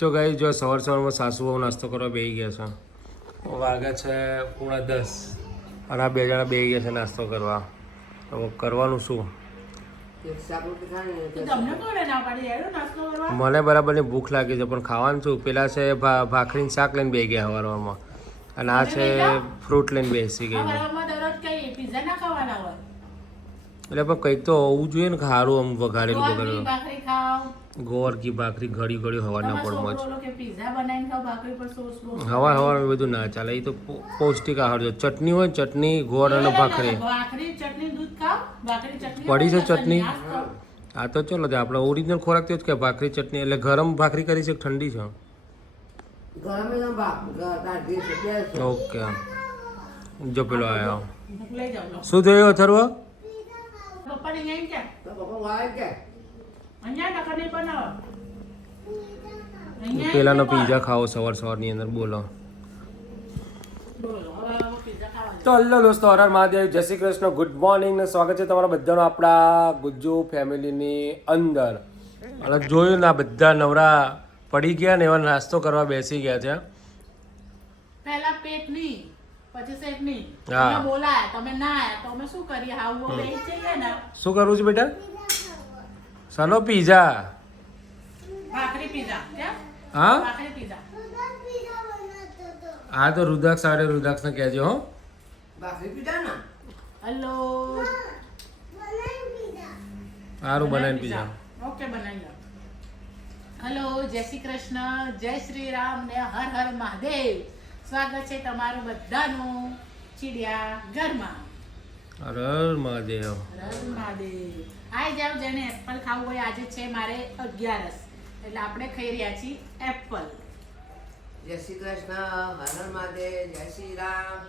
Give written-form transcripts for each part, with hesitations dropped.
તો ગાઈ જો સવારમાં સાસુ બહુ નાસ્તો કરવા બેસી ગયા છે. વાગે છે 9:30 અને આ 2 જણા બેસી ગયા છે નાસ્તો કરવા. તો કરવાનું શું? મને બરાબરની ભૂખ લાગી છે પણ ખાવાનું શું? પેલા છે ભાખરીને શાક લઈને બેસી ગયા સવારમાં અને આ છે ફ્રૂટ લઈને બેસી ગઈ છે. એટલે પણ કંઈક તો હોવું જોઈએ ને સારું આમ વઘારેલું વઘારેલું. ગોળ કી ભાખરી ઘડી ઘડી હવાના પડમાં જ હવા બધું ના ચાલે. એ તો પૌષ્ટિક આહાર છે. ચટણી હોય ચટણી ગોળ અને ભાખરી પડી છે ચટણી. હા તો ચલો આપણે ઓરિજિનલ ખોરાક તો જ કે ભાખરી ચટણી. એટલે ગરમ ભાખરી કરી છે ઠંડી છે? ઓકે જો પેલો આવ્યો. શું થયું અથર્વ? પેલાનો પીઝા ખાઓ સવારની અંદર. બોલો તો હલ્લો દોસ્તો, હર મહાદેવ, જય શ્રી કૃષ્ણ, ગુડ મોર્નિંગ ને સ્વાગત છે તમારા બધાનો આપણા ગુજ્જુ ફેમિલીની અંદર. અને જોયું ને બધા નવરા પડી ગયા ને એવા નાસ્તો કરવા બેસી ગયા છે. પહેલા પેટ નહીં પછી સેટ નહીં. હા. તમે બોલાયા તમે ના આયા તો અમે શું કરીએ? હાવ બેસી જઈએ ને. શું કરવું છે બેટા? સનો પીઝા. ભાખરી પીઝા કેમ? હા ભાખરી પીઝા. હા તો રુદ્રાક્ષ આવે રુદ્રાક્ષને કહેજો હો. હેલો. સારું બનાવીને પીઝા. ઓકે બનાવી લો. હેલો, જય શ્રી કૃષ્ણ, જય શ્રી રામ ને હર હર મહાદેવ. સ્વાગત છે તમારું બધાનું ચીડિયા ઘરમાં. હર મહાદેવ. હર મહાદેવ. આઈ જાવ જેને એપલ ખાવું હોય. આજે છે મારે 11 એટલે આપણે ખાઈ રહ્યા છીએ એપલ. જય શ્રી કૃષ્ણ, હર મહાદેવ, જય શ્રી રામ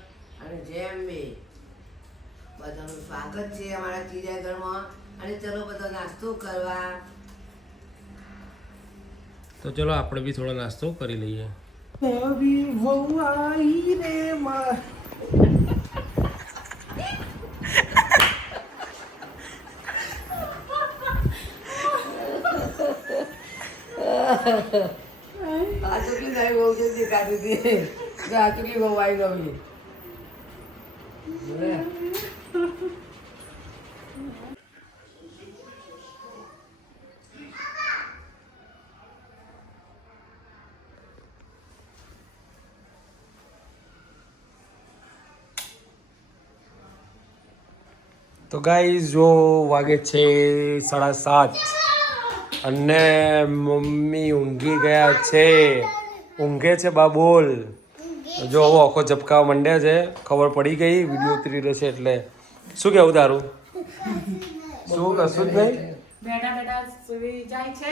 અને જય અંબે. બધાનું સ્વાગત છે અમારા ચિડિયાઘરમાં. અને ચલો બધા નાસ્તો કરવા. તો ચલો આપણે બી થોડો નાસ્તો કરી લઈએ. નવી વહુ આવી રે માં. આ તો કે નવી વહુ છે દેખાતી હતી. આ તો કે વહુ આવી નવી. તો ગાઈઝ જો વાગે છે 7:30 અને મમ્મી ઊંઘી ગયા છે. ઊંઘે છે બા બોલ. જો હવે આખો ઝપકાવા માંડ્યા છે. ખબર પડી ગઈ વિડીયો ઉતરી રહ્યો છે એટલે. શું કેવું તારું? શું કશું જ નહીં. બેઠા બેઠા સુઈ જાય છે.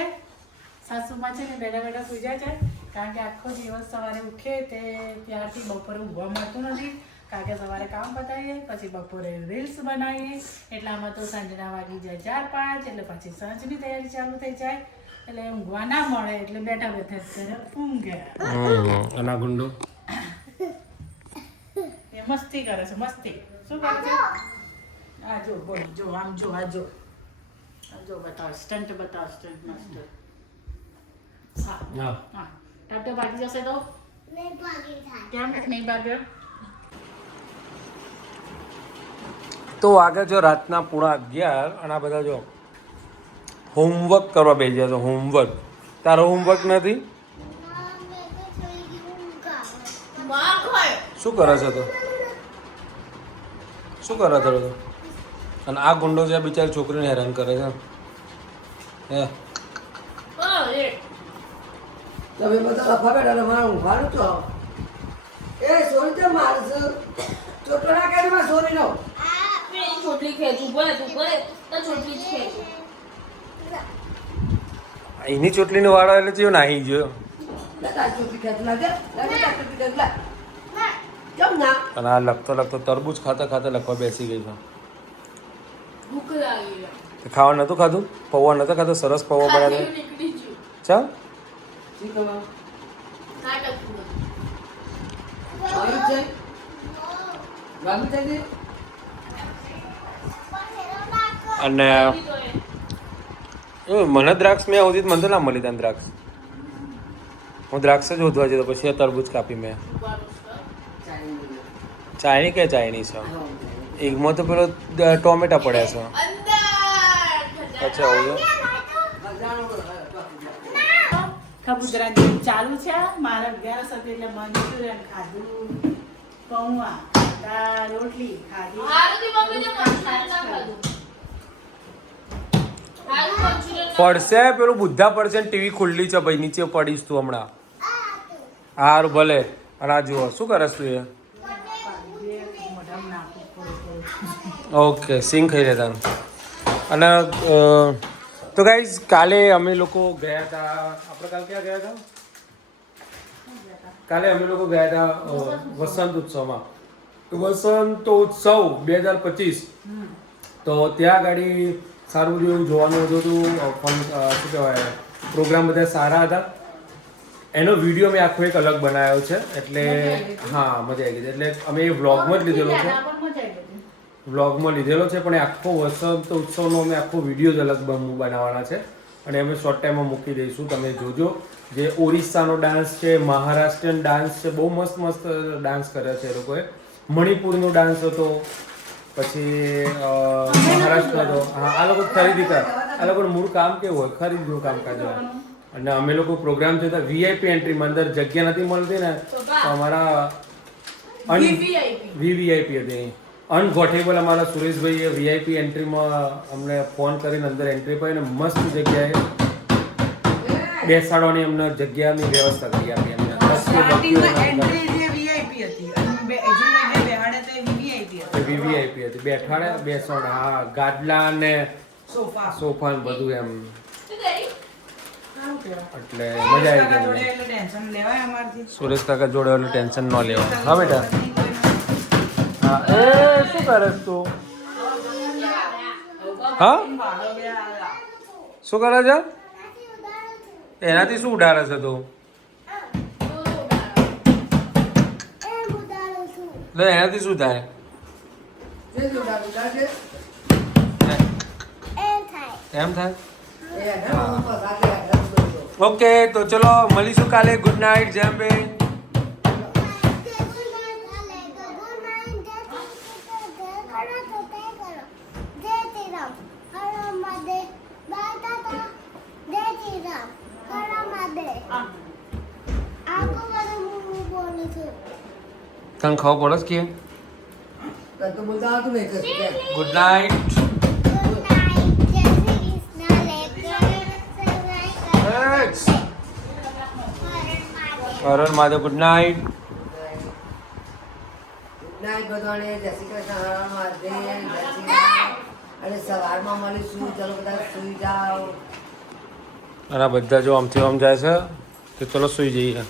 સાસુમાં છે ને બેઠા બેઠા સુઈ જાય છે. કારણ કે આખો દિવસ સવારે ઉઠે તે ત્યારથી બપોરે ઊંઘવા મળતું નથી. કારણ કે સવારે કામ પતાવીએ પછી બપોરે રીલ્સ બનાવીએ એટલામાં તો સાંજના વાગી જાય 4-5 એટલે પછી સાંજની તૈયારી ચાલુ થઈ જાય એટલે ઊંઘવા ના મળે એટલે બેઠા બેઠા અત્યારે ઊંઘે. અના ગુંડો એ મસ્તી કરે છે મસ્તી. શું કરે છે? આ જો બોલ જો આમ જો આ જો બતાવ સ્ટન્ટ બતાવ સ્ટન્ટ માસ્ટર. હા હા ટાટો ભાગી જશે તો નહીં ભાગી થાય. કેમ નહીં ભાગ્યો? તો આગળ જો રાતના 11:30 અને આ બધા જો હોમવર્ક કરવા બેસી ગયા છે. હોમવર્ક. તારો હોમવર્ક નથી? શું કરે છે તો? શું કરે છે તો? અને આ ગુંડો છે બિચારી છોકરીને હેરાન કરે છે. હે તમે બધા લફા બેઠા મારે ઊંઘવાનું તો. એ સોરી તો મારશે ચોટલા કાઢીમાં સોરી નો. ચોટલી ખેંચું ભલે તું ભલે તો ચોટલી જ ખેંચું. એની ચોટલીનો વાળો એટલે જેવો નાહી ગયો. ચોટલી ખેંચલા છે ચોટલી ખેંચલા કેમ ના. અને આ લખતો તરબૂચ ખાતા લખવા બેસી ગઈ છે. ભૂખ લાગી. તો ખાવા નતું ખાધું? પૌવા નતો ખાધો? સરસ પૌવા બનાવે નીકળી ગયું. ચા ઠીક હવે નાટક આવી છે ગામી થઈ અને મને દ્રાક્ષ મેં આવતી મને તો ના મળી તને દ્રાક્ષ. હું દ્રાક્ષ જ શોધવા જતો પછી આ તરબૂચ કાપી મેં ચાઇની કે ચાઇનીઝ છે એકમાં તો પેલો ટોમેટા પડ્યા છે અચ્છા એવું છે? ખબુદરા ચાલુ છે મારા 11 હતી એટલે મંચુરિયન ખાધું પૌવા દાળ રોટલી ખાધી હારુંથી મમ્મીને મંચુરિયન ના ખાધું. હારું મંચુરિયન ના પડશે પેલું બુદ્ધા પડશે ને ટીવી ખુલ્લી છે ભાઈ નીચે પડીશ તું હમણાં હારું ભલે અને આ જુઓ શું કરસ તું એ મોઢામાં નાખું થોડું. ઓકે સિંગ ખાઈ લેતા અને તો ગાઈઝ કાલે અમે લોકો ગયા હતા આપણે કાલે ક્યાં ગયા હતા કાલે અમે લોકો ગયા હતા વસંત ઉત્સવમાં વસંત ઉત્સવ 2025 તો ત્યાં ગાડી સારું એવું જોવાનું હતું શું કહેવાય પ્રોગ્રામ બધા સારા હતા એનો વિડીયો મેં આખો એક અલગ બનાવ્યો છે એટલે હા મજા આવી ગઈ એટલે અમે એ વ્લોગમાં જ લીધેલો છે પણ મજા આવી ગઈ. વ્લોગમાં લીધેલો છે પણ એ આખો વસંત ઉત્સવનો અમે આખો વિડીયો જ અલગ બનાવવાના છે અને અમે શોર્ટ ટાઈમમાં મૂકી દઈશું તમે જોજો જે ઓરિસ્સાનો ડાન્સ છે મહારાષ્ટ્રીયન ડાન્સ છે બહુ મસ્ત મસ્ત ડાન્સ કર્યા છે એ લોકોએ મણિપુરનો ડાન્સ હતો પછી મહારાષ્ટ્રનો હા આ લોકો ખરીદી કર આ લોકોનું મૂળ કામ કેવું હોય ખરીદનું કામકાજ હોય અને અમે લોકો પ્રોગ્રામ જોતા વીઆઈપી એન્ટ્રીમાં અંદર જગ્યા નથી મળતી ને તો અમારા વીવીઆઈપી હતી અનગોઠેબલ અમારા સુરેશભાઈએ વીઆઈપી એન્ટ્રીમાં અમને ફોન કરીને અંદર એન્ટ્રી પાઈને મસ્ત જગ્યાએ બેસાડવાની અમને જગ્યાની વ્યવસ્થા કરી આપી અમને વીવીઆઈપી હતી બેઠાડે બેસાડે હા ગાદલા ને સોફા ને બધું એમ એટલે મજા આવી ગઈ સુરેશ કાકા જોડે એટલે ટેન્શન ન લેવા હા બેટા હા એ શું કરે તું હા શું કરે છે એનાથી શું ઉડાડે છે તું એટલે એનાથી શું થાય એમ થાય ઓકે તો ચલો મળીશું કાલે ગુડ નાઇટ જેમ બે તને ખબર પડે કે ગુડ નાઇટ હરણ Mahadev good night good night બધાને જય શ્રી કૃષ્ણ હર હર મહાદેવ જય શ્રી રામ અને સવારમાં મળીશું ચલો બધા સુઈ જાઓ અને બધા જો આમથી આમ જાય છે તો ચલો સુઈ જઈએ